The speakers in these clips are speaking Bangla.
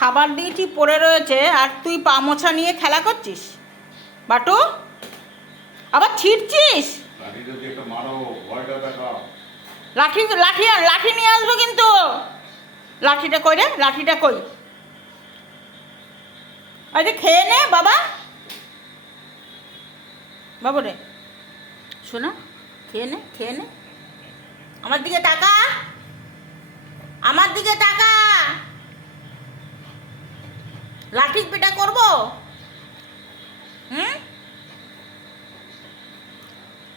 খাবার দিয়েছি পড়ে রয়েছে আর তুই পা মোছা নিয়ে খেলা করছিস বাটু, আবার ছিটছিস। লাঠি লাঠি লাঠি নিয়ে আসবো কিন্তু। লাঠিটা কই রে, লাঠিটা কই? আরে খেয়ে নে বাবা, বাবু রে শোনা, খেয়ে নে খেয়ে নে। আমার দিকে তাকা, আমার দিকে তাকা। লাঠি পেটা করবো? হুম,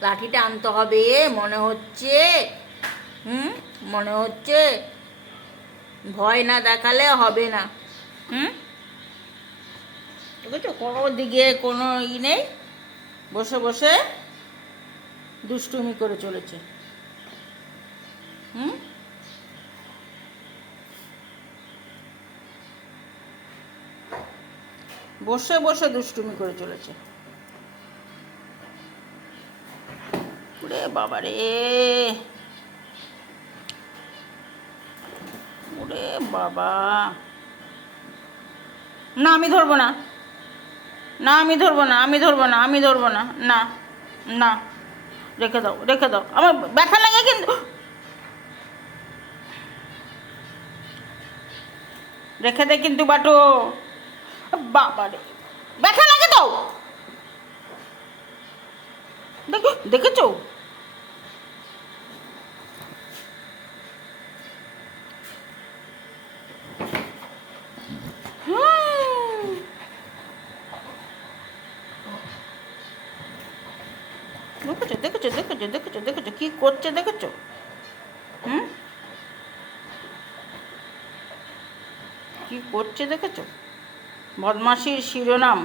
লাঠিটা আনতে হবে মনে হচ্ছে। হুম, মনে হচ্ছে ভয় না দেখালে হবে না। হুম, বুঝেছো, কোনো দিকে কোনো নেই, বসে বসে দুষ্টুমি করে চলেছে। হুম, বসে বসে দুষ্টুমি করে চলেছে। ওরে বাবা রে, ওরে বাবা। না আমি ধরবো না, না আমি ধরবো না, আমি ধরবো না, আমি ধরবো না, না না, রেখে দাও রেখে দাও, আমার ব্যথা লাগে কিন্তু। রেখে দে কিন্তু বাটু, বাবা রে ব্যথা লাগে তো। দেখো দেখেছো, দেখেছো দেখেছো দেখেছো দেখেছো দেখেছো কি করছে দেখেছো? হুম, কি করছে দেখেছো? বদমাশির শিরোনাম।